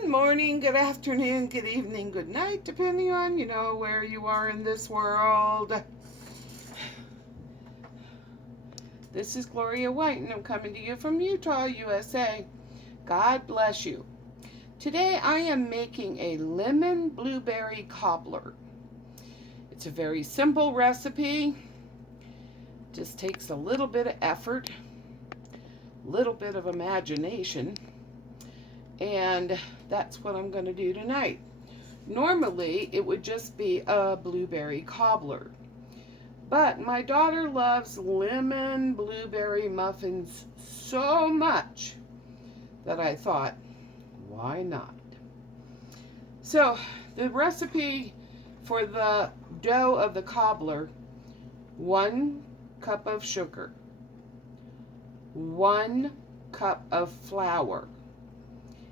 Good morning, good afternoon, good evening, good night, depending on, where you are in this world. This is Gloria White, and I'm coming to you from Utah, USA. God bless you. Today I am making a lemon blueberry cobbler. It's a very simple recipe. Just takes a little bit of effort, a little bit of imagination, and that's what I'm going to do tonight. Normally, it would just be a blueberry cobbler. But my daughter loves lemon blueberry muffins so much that I thought, why not? So, the recipe for the dough of the cobbler: 1 cup of sugar, 1 cup of flour.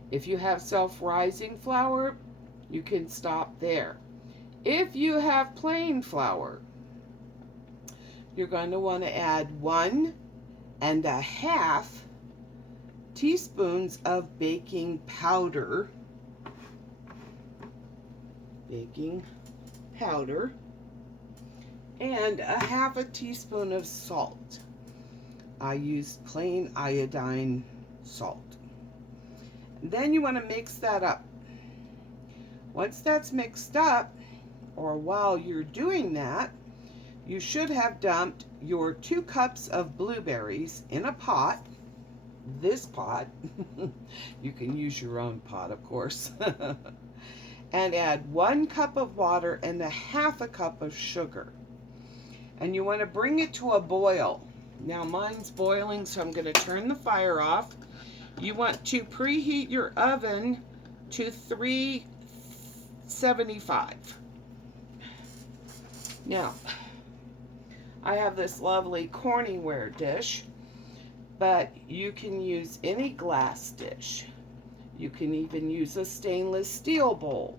If you have self-rising flour, you can stop there. If you have plain flour, you're going to want to add 1.5 teaspoons of baking powder. And 1/2 teaspoon of salt. I used plain iodine salt. Then you want to mix that up. Once that's mixed up, or while you're doing that, you should have dumped your 2 cups of blueberries in a pot. This pot. You can use your own pot, of course. And add 1 cup of water and 1/2 cup of sugar. And you want to bring it to a boil. Now mine's boiling, so I'm going to turn the fire off. You want to preheat your oven to 375. Now, I have this lovely Corningware dish, but you can use any glass dish. You can even use a stainless steel bowl.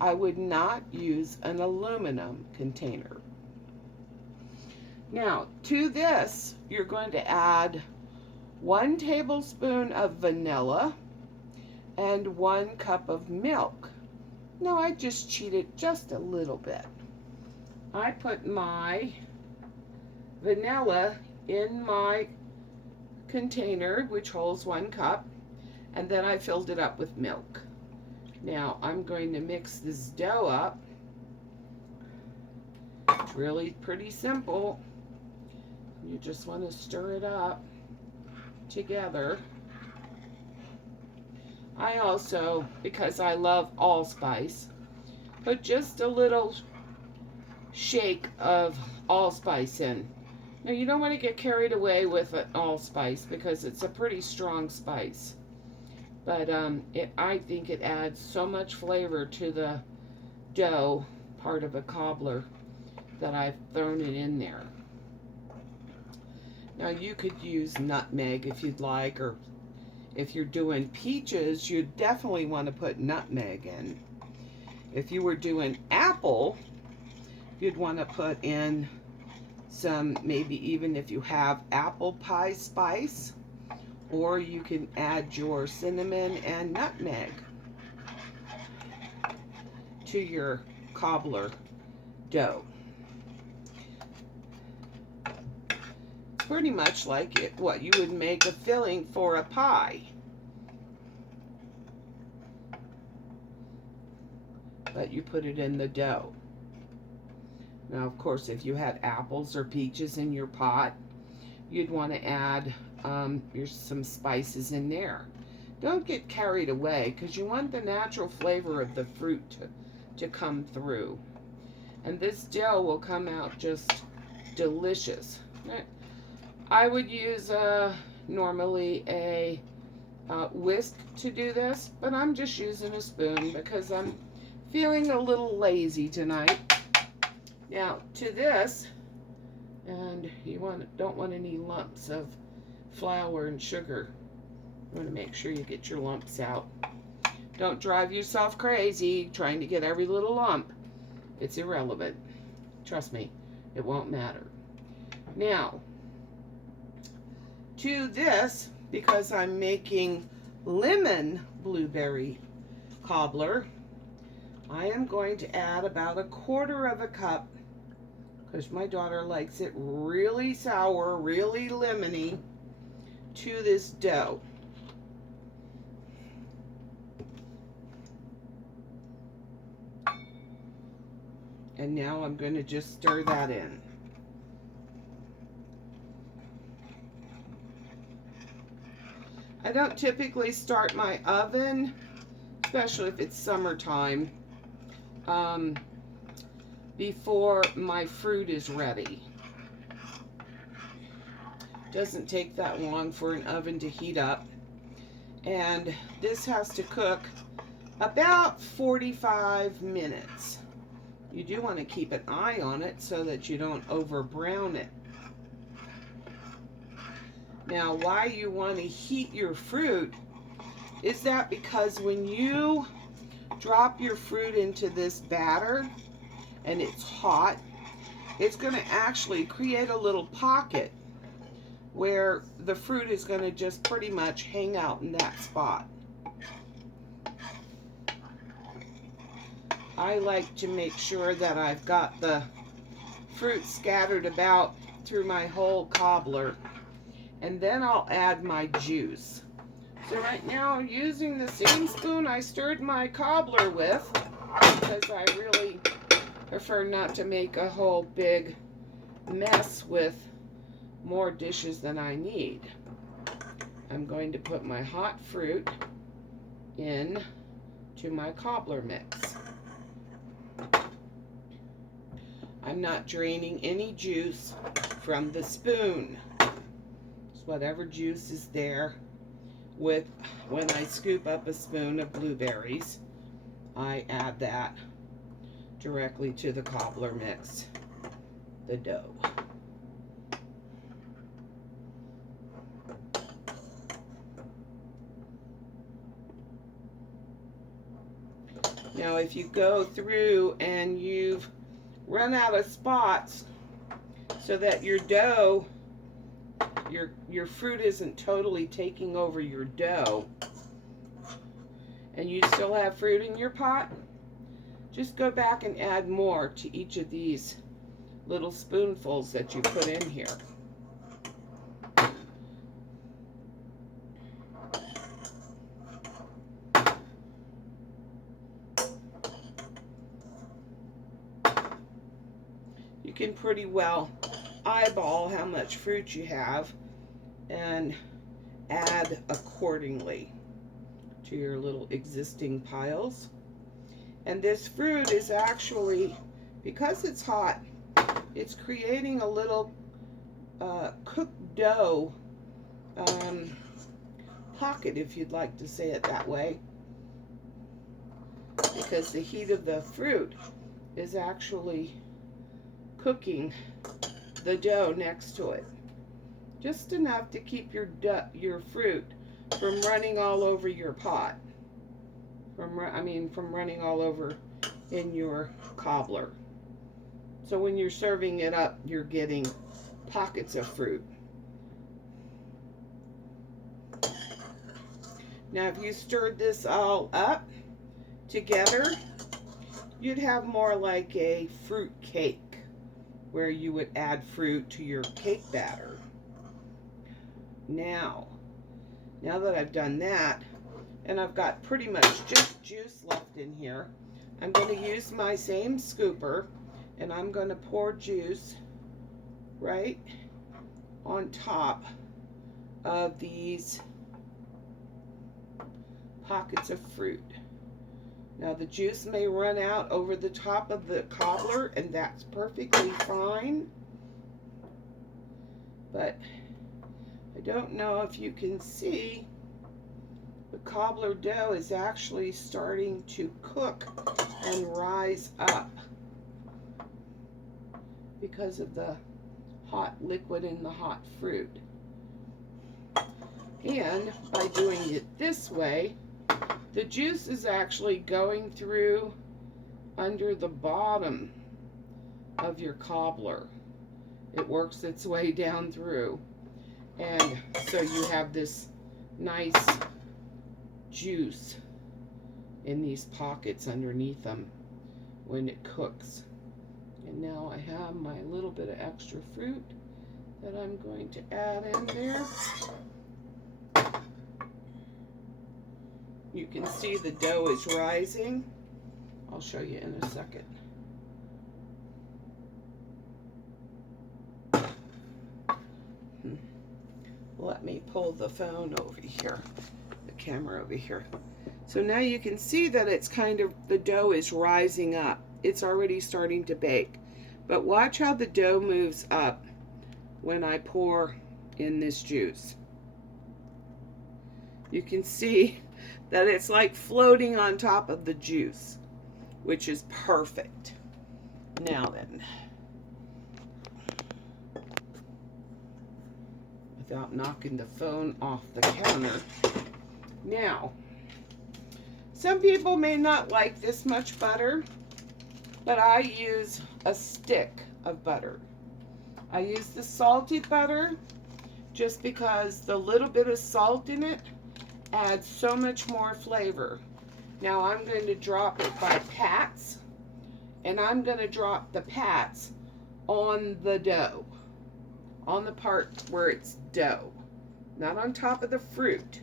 I would not use an aluminum container. Now, to this, you're going to add 1 tablespoon of vanilla and 1 cup of milk. Now, I just cheated just a little bit. I put my vanilla in my container, which holds 1 cup, and then I filled it up with milk. Now, I'm going to mix this dough up. It's really pretty simple. You just want to stir it up together. I also, because I love allspice, put just a little shake of allspice in. Now, you don't want to get carried away with an allspice because it's a pretty strong spice. But I think it adds so much flavor to the dough part of a cobbler that I've thrown it in there. Now, you could use nutmeg if you'd like, or if you're doing peaches, you definitely want to put nutmeg in. If you were doing apple, you'd want to put in some, maybe even if you have apple pie spice, or you can add your cinnamon and nutmeg to your cobbler dough. Pretty much like what you would make a filling for a pie. But you put it in the dough. Now, of course, if you had apples or peaches in your pot, you'd want to add some spices in there. Don't get carried away, because you want the natural flavor of the fruit to come through. And this dough will come out just delicious. I would use normally a whisk to do this, but I'm just using a spoon because I'm feeling a little lazy tonight. Now, to this, and you don't want any lumps of flour and sugar. You want to make sure you get your lumps out. Don't drive yourself crazy trying to get every little lump. It's irrelevant. Trust me, it won't matter. Now, to this, because I'm making lemon blueberry cobbler. I am going to add about 1/4 cup, because my daughter likes it really sour, really lemony, to this dough. And now I'm going to just stir that in. I don't typically start my oven, especially if it's summertime, before my fruit is ready. Doesn't take that long for an oven to heat up. And this has to cook about 45 minutes. You do want to keep an eye on it so that you don't over brown it. Now, why you want to heat your fruit is that because when you drop your fruit into this batter and it's hot, it's going to actually create a little pocket where the fruit is going to just pretty much hang out in that spot. I like to make sure that I've got the fruit scattered about through my whole cobbler, and then I'll add my juice. So right now I'm using the same spoon I stirred my cobbler with, because I really prefer not to make a whole big mess with more dishes than I need. I'm going to put my hot fruit in to my cobbler mix. I'm not draining any juice from the spoon. It's whatever juice is there. With when I scoop up a spoon of blueberries, I add that directly to the cobbler mix, the dough. Now, if you go through and you've run out of spots so that your dough, your fruit isn't totally taking over your dough, and you still have fruit in your pot, just go back and add more to each of these little spoonfuls that you put in here. You can pretty well eyeball how much fruit you have and add accordingly to your little existing piles. And this fruit is actually, because it's hot, it's creating a little cooked dough pocket, if you'd like to say it that way, because the heat of the fruit is actually cooking the dough next to it. Just enough to keep your fruit from running all over your pot. From running all over in your cobbler. So when you're serving it up, you're getting pockets of fruit. Now, if you stirred this all up together, you'd have more like a fruit cake, where you would add fruit to your cake batter. Now that I've done that, and I've got pretty much just juice left in here, I'm going to use my same scooper, and I'm going to pour juice right on top of these pockets of fruit. Now, the juice may run out over the top of the cobbler, and that's perfectly fine. But I don't know if you can see, the cobbler dough is actually starting to cook and rise up because of the hot liquid in the hot fruit. And by doing it this way, the juice is actually going through under the bottom of your cobbler. It works its way down through. And so you have this nice juice in these pockets underneath them when it cooks. And now I have my little bit of extra fruit that I'm going to add in there. You can see the dough is rising. I'll show you in a second. Let me pull the phone over here, the camera over here. So now you can see that it's kind of, the dough is rising up. It's already starting to bake. But watch how the dough moves up when I pour in this juice. You can see that it's like floating on top of the juice, which is perfect. Now then, without knocking the phone off the counter. Now, some people may not like this much butter, but I use a stick of butter. I use the salted butter just because the little bit of salt in it adds so much more flavor. Now I'm going to drop it by pats, and I'm going to drop the pats on the dough, on the part where it's dough, not on top of the fruit,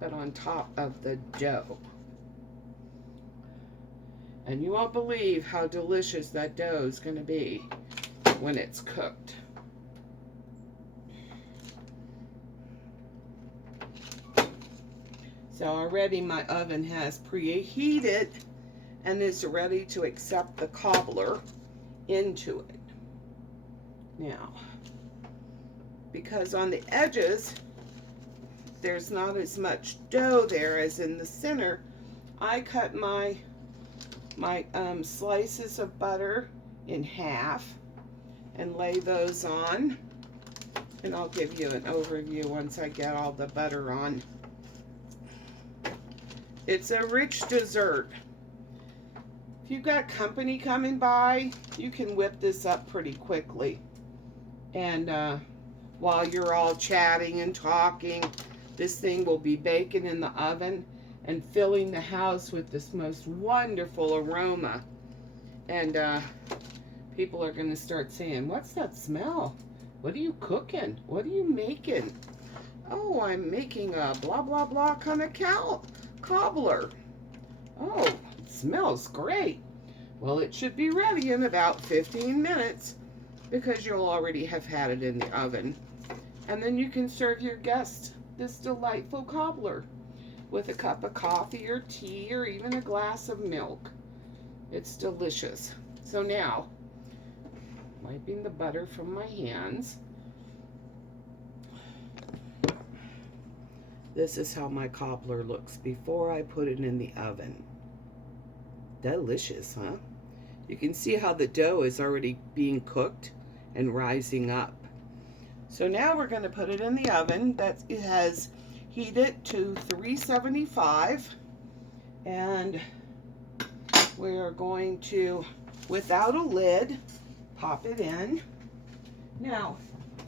but on top of the dough. And you won't believe how delicious that dough is going to be when it's cooked. So already my oven has preheated and is ready to accept the cobbler into it. Now, because on the edges there's not as much dough there as in the center, I cut my slices of butter in half and lay those on, and I'll give you an overview once I get all the butter on. It's a rich dessert. If you've got company coming by, you can whip this up pretty quickly. And while you're all chatting and talking, this thing will be baking in the oven and filling the house with this most wonderful aroma. And people are going to start saying, "What's that smell? What are you cooking? What are you making?" "Oh, I'm making a blah, blah, blah kind of cobbler." "Oh, it smells great." Well, it should be ready in about 15 minutes because you'll already have had it in the oven. And then you can serve your guests this delightful cobbler with a cup of coffee or tea or even a glass of milk. It's delicious. So now, wiping the butter from my hands, this is how my cobbler looks before I put it in the oven. Delicious, huh? You can see how the dough is already being cooked and rising up. So now we're going to put it in the oven. It has heated to 375, and we are going to, without a lid, pop it in. Now,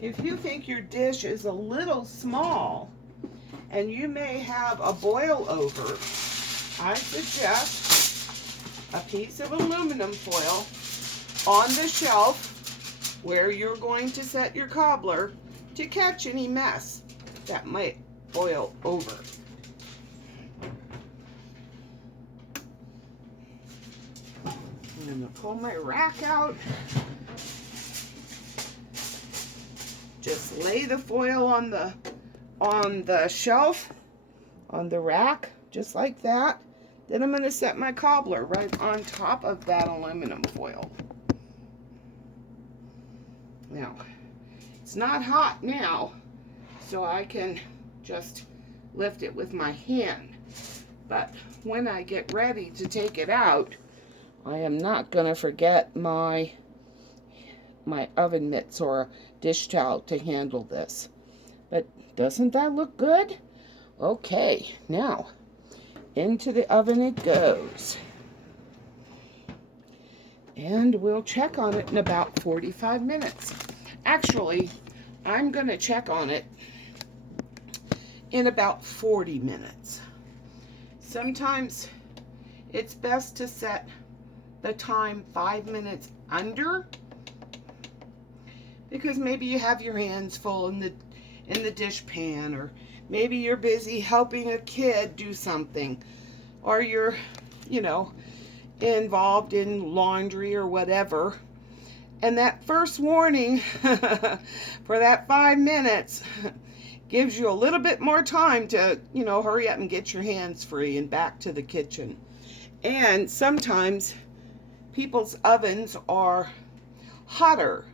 if you think your dish is a little small and you may have a boil over, I suggest a piece of aluminum foil on the shelf where you're going to set your cobbler to catch any mess that might boil over. I'm going to pull my rack out. Just lay the foil on the shelf, on the rack, just like that. Then I'm going to set my cobbler right on top of that aluminum foil. Now, it's not hot now, so I can just lift it with my hand. But when I get ready to take it out, I am not going to forget my oven mitts or a dish towel to handle this. But doesn't that look good? Okay, now into the oven it goes. And we'll check on it in about 45 minutes. Actually, I'm going to check on it in about 40 minutes. Sometimes it's best to set the time 5 minutes under, because maybe you have your hands full in the dish pan, or maybe you're busy helping a kid do something, or you're, you know, involved in laundry or whatever. And that first warning for that 5 minutes gives you a little bit more time to, you know, hurry up and get your hands free and back to the kitchen. And sometimes people's ovens are hotter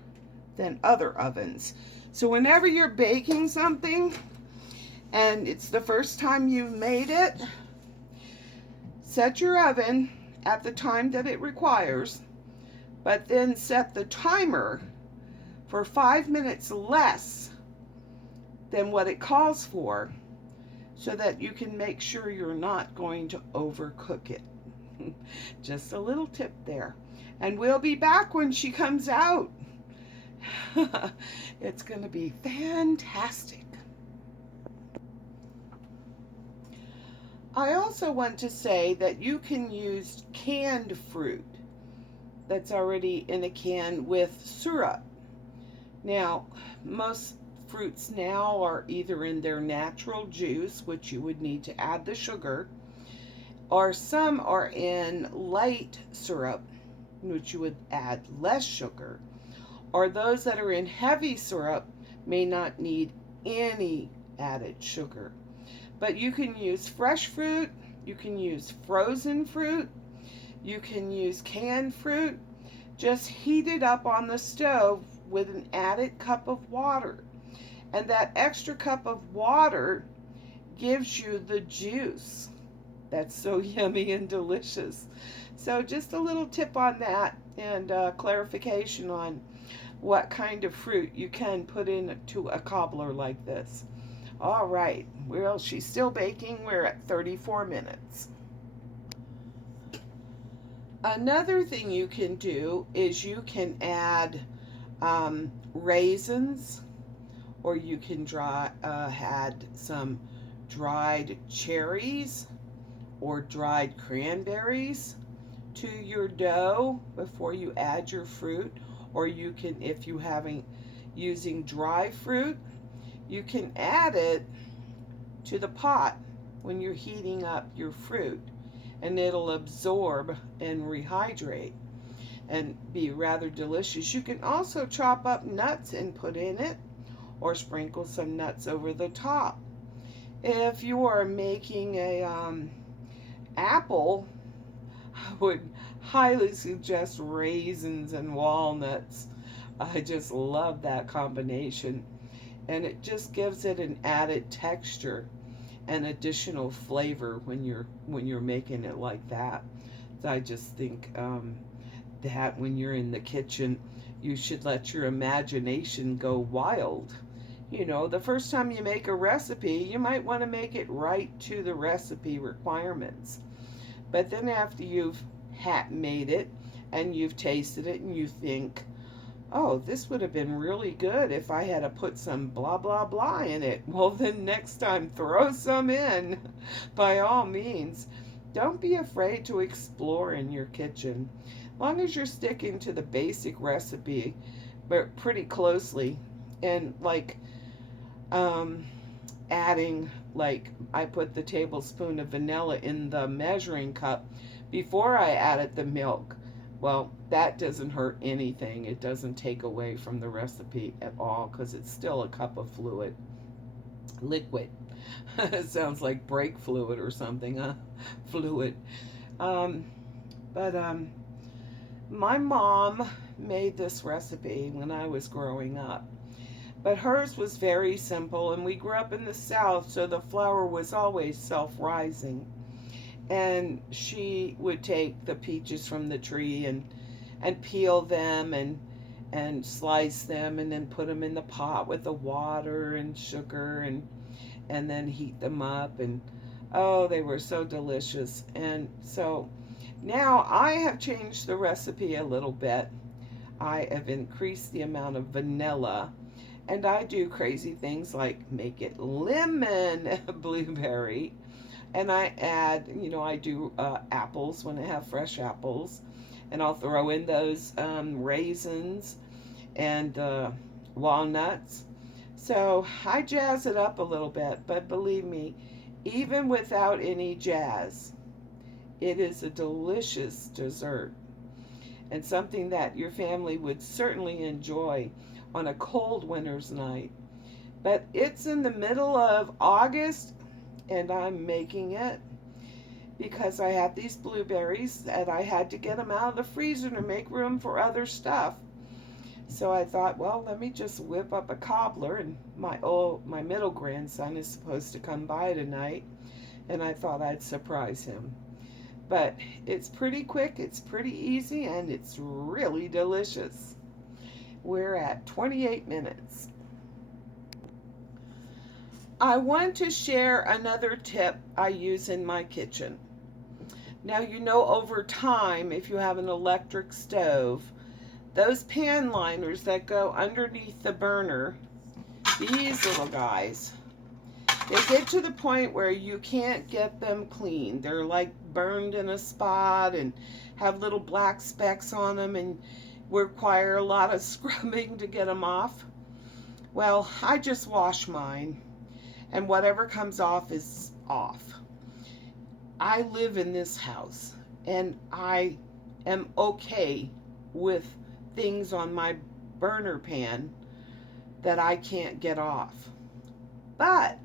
than other ovens. So whenever you're baking something and it's the first time you've made it, set your oven at the time that it requires, but then set the timer for 5 minutes less than what it calls for, so that you can make sure you're not going to overcook it. Just a little tip there. And we'll be back when she comes out. It's going to be fantastic. I also want to say that you can use canned fruit that's already in a can with syrup. Now, most fruits now are either in their natural juice, which you would need to add the sugar, or some are in light syrup, which you would add less sugar, or those that are in heavy syrup may not need any added sugar. But you can use fresh fruit, you can use frozen fruit, you can use canned fruit. Just heat it up on the stove with an added cup of water. And that extra cup of water gives you the juice. That's so yummy and delicious. So just a little tip on that, and clarification on what kind of fruit you can put into a cobbler like this. All right, well, she's still baking. We're at 34 minutes. Another thing you can do is you can add raisins, or you can add some dried cherries or dried cranberries to your dough before you add your fruit. Or you can, if you haven't using dry fruit, you can add it to the pot when you're heating up your fruit, and it'll absorb and rehydrate and be rather delicious. You can also chop up nuts and put in it, or sprinkle some nuts over the top. If you are making a apple, I would highly suggest raisins and walnuts. I just love that combination, and it just gives it an added texture and additional flavor when you're making it like that. So I just think that when you're in the kitchen, you should let your imagination go wild. You know, the first time you make a recipe, you might want to make it right to the recipe requirements. But then after you've made it and you've tasted it and you think, oh, this would have been really good if I had to put some blah, blah, blah in it. Well, then next time, throw some in, by all means. Don't be afraid to explore in your kitchen. As long as you're sticking to the basic recipe, but pretty closely, and like adding, like I put the tablespoon of vanilla in the measuring cup before I added the milk. Well, that doesn't hurt anything. It doesn't take away from the recipe at all, because it's still a cup of liquid. It sounds like brake fluid or something, huh? Fluid. My mom made this recipe when I was growing up. But hers was very simple, and we grew up in the South, so the flour was always self-rising. And she would take the peaches from the tree and peel them and slice them, and then put them in the pot with the water and sugar, and then heat them up, and oh, they were so delicious. And so now I have changed the recipe a little bit. I have increased the amount of vanilla, and I do crazy things like make it lemon blueberry. And I add, I do apples when I have fresh apples, and I'll throw in those raisins and walnuts. So I jazz it up a little bit, but believe me, even without any jazz, it is a delicious dessert and something that your family would certainly enjoy on a cold winter's night. But it's in the middle of August and I'm making it because I have these blueberries and I had to get them out of the freezer to make room for other stuff. So I thought, well, let me just whip up a cobbler, and my middle grandson is supposed to come by tonight, and I thought I'd surprise him. But it's pretty quick, it's pretty easy, and it's really delicious. We're at 28 minutes. I want to share another tip I use in my kitchen. Now, over time, if you have an electric stove, those pan liners that go underneath the burner, these little guys, they get to the point where you can't get them clean. They're like burned in a spot and have little black specks on them and require a lot of scrubbing to get them off. Well, I just wash mine, and whatever comes off is off. I live in this house, and I am okay with things on my burner pan that I can't get off. But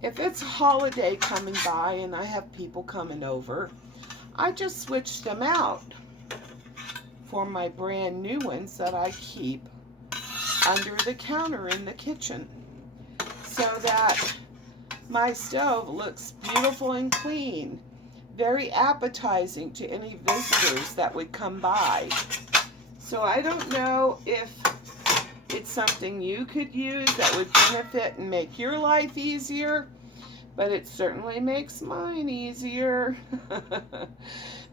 if it's a holiday coming by and I have people coming over, I just switch them out for my brand new ones that I keep under the counter in the kitchen, so that my stove looks beautiful and clean, very appetizing to any visitors that would come by. So I don't know if it's something you could use that would benefit and make your life easier, but it certainly makes mine easier.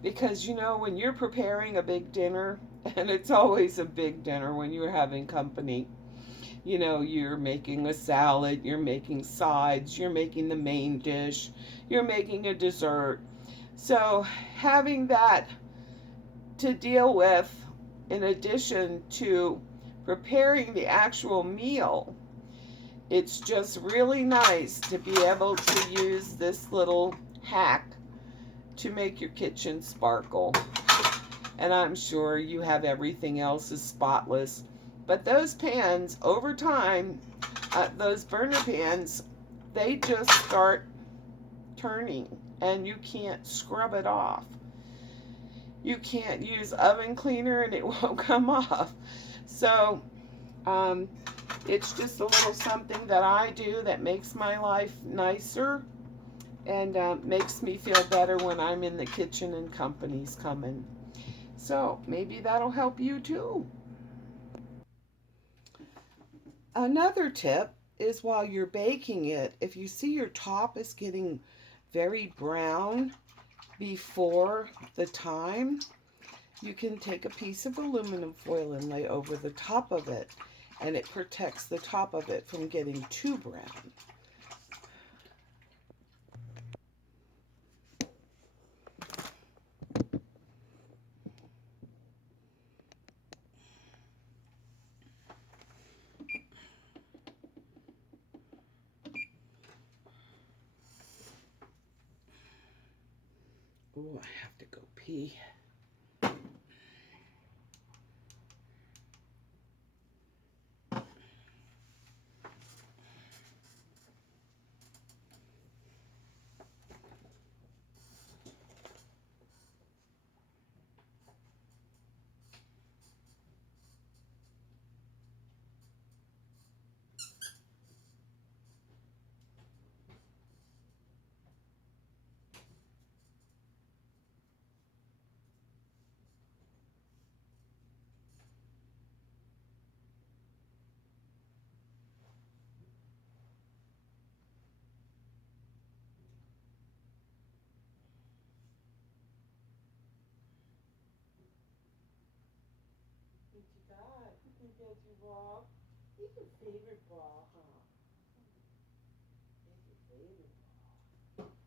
Because when you're preparing a big dinner, and it's always a big dinner when you're having company, you're making a salad, you're making sides, you're making the main dish, you're making a dessert. So having that to deal with in addition to preparing the actual meal, it's just really nice to be able to use this little hack to make your kitchen sparkle. And I'm sure you have everything else is spotless. But those pans, over time, those burner pans, they just start turning and you can't scrub it off. You can't use oven cleaner and it won't come off. So it's just a little something that I do that makes my life nicer and makes me feel better when I'm in the kitchen and company's coming. So maybe that'll help you too. Another tip is while you're baking it, if you see your top is getting very brown before the time, you can take a piece of aluminum foil and lay over the top of it, and it protects the top of it from getting too brown. Oh, I have to go pee. What you got? You get your ball. It's your favorite ball, huh? It's your favorite ball.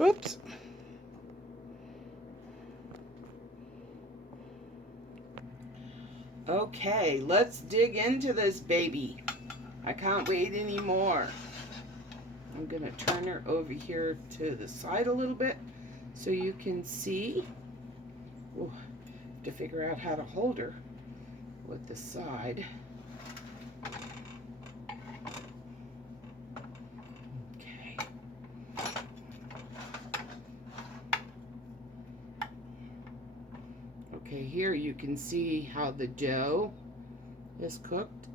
Oops. Okay, let's dig into this baby. I can't wait anymore. I'm going to turn her over here to the side a little bit so you can see. Ooh, have to figure out how to hold her with the side. Okay. Okay, here you can see how the dough is cooked.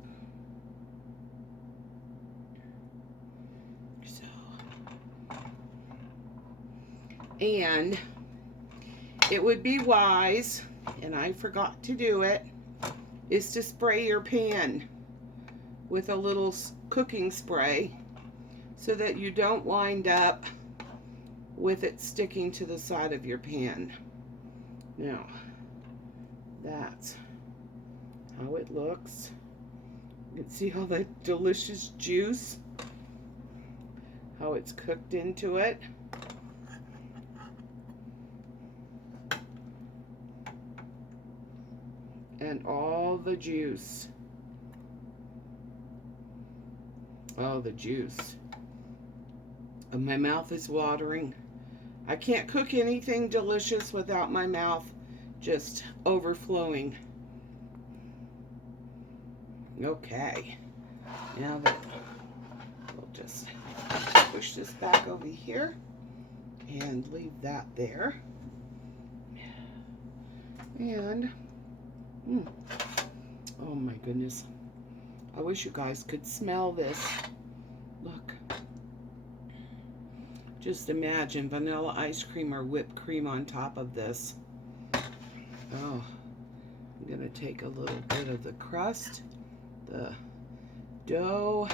And it would be wise, and I forgot to do it, is to spray your pan with a little cooking spray so that you don't wind up with it sticking to the side of your pan. Now, that's how it looks. You can see all the delicious juice, how it's cooked into it. And all the juice. Oh, the juice. My mouth is watering. I can't cook anything delicious without my mouth just overflowing. Okay. Now that we'll just push push this back over here and leave that there. And, oh my goodness. I wish you guys could smell this. Look. Just imagine vanilla ice cream or whipped cream on top of this. Oh, I'm gonna take a little bit of the crust, the dough,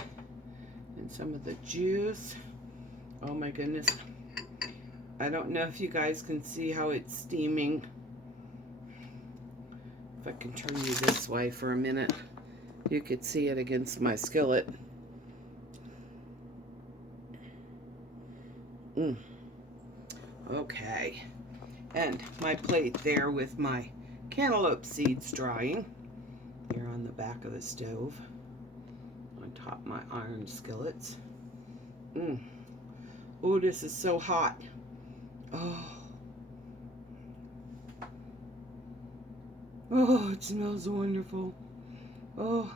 and some of the juice. Oh my goodness. I don't know if you guys can see how it's steaming. If I can turn you this way for a minute, you could see it against my skillet. Okay, and my plate there with my cantaloupe seeds drying here on the back of the stove on top of my iron skillets. Oh, this is so hot. Oh, it smells wonderful. Oh.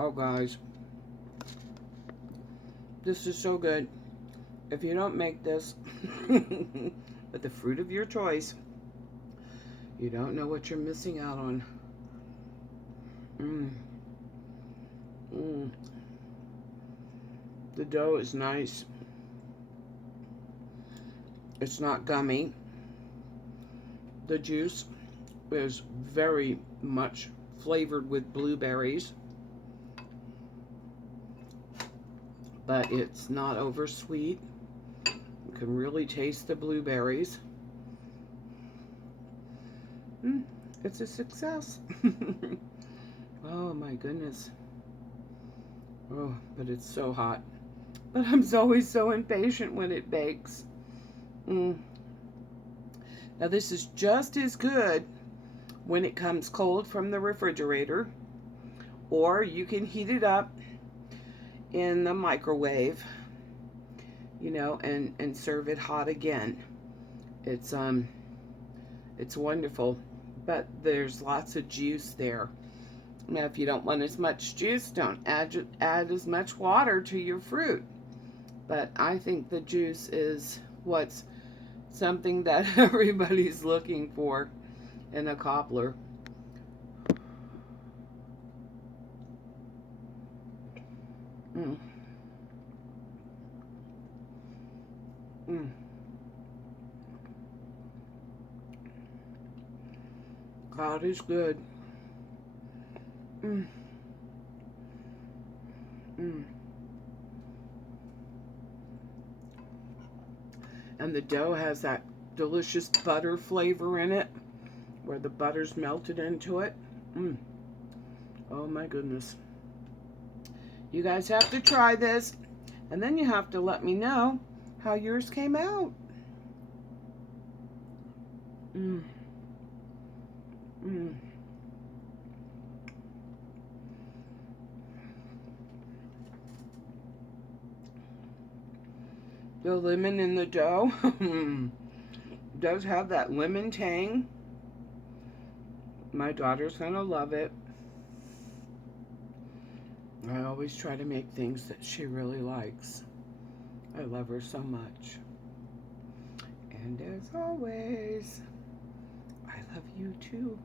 Oh, guys. This is so good. If you don't make this with the fruit of your choice, you don't know what you're missing out on. The dough is nice. It's not gummy. The juice is very much flavored with blueberries, but it's not over sweet. You can really taste the blueberries. It's a success. Oh my goodness. Oh, but it's so hot. But I'm always so impatient when it bakes. Now this is just as good when it comes cold from the refrigerator, or you can heat it up in the microwave, you know, and serve it hot again. It's wonderful, but there's lots of juice there. Now, if you don't want as much juice, don't add as much water to your fruit. But I think the juice is what's something that everybody's looking for in a cobbler. God is good. And the dough has that delicious butter flavor in it, where the butter's melted into it. Oh my goodness. You guys have to try this, and then you have to let me know how yours came out. The lemon in the dough does have that lemon tang. My daughter's gonna love it. I always try to make things that she really likes. I love her so much. And as always, I love you too.